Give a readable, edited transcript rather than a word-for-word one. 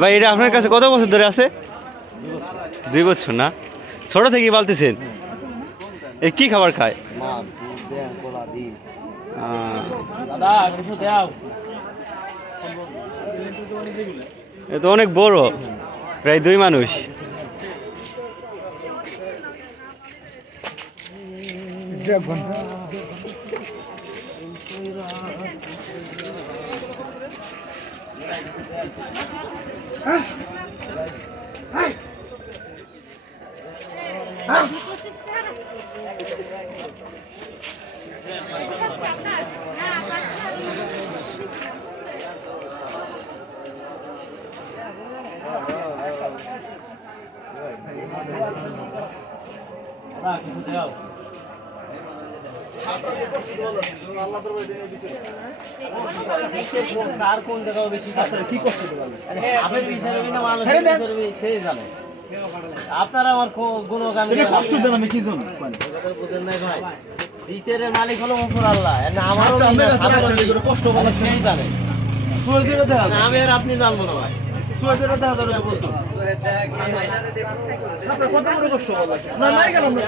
ভাই এটা আপনার কাছে কত বছর ধরে আছে? 2 বছর না? ছোট থেকেই পালতেছেন? এ কি খাবার খায়? এ তো অনেক বড়, প্রায় 2 মানুষ। আপনারা আমার গুণগান কষ্ট দেন, আমি কি জন্য বুঝেন নাই ভাই? বিচারের মালিক হলো মুফর আল্লাহ, আমারও কষ্ট বলে সেই জানে। আমি আর আপনি জানবো না ভাই। কত বড় কষ্ট বলে না, নাই গেলাম না।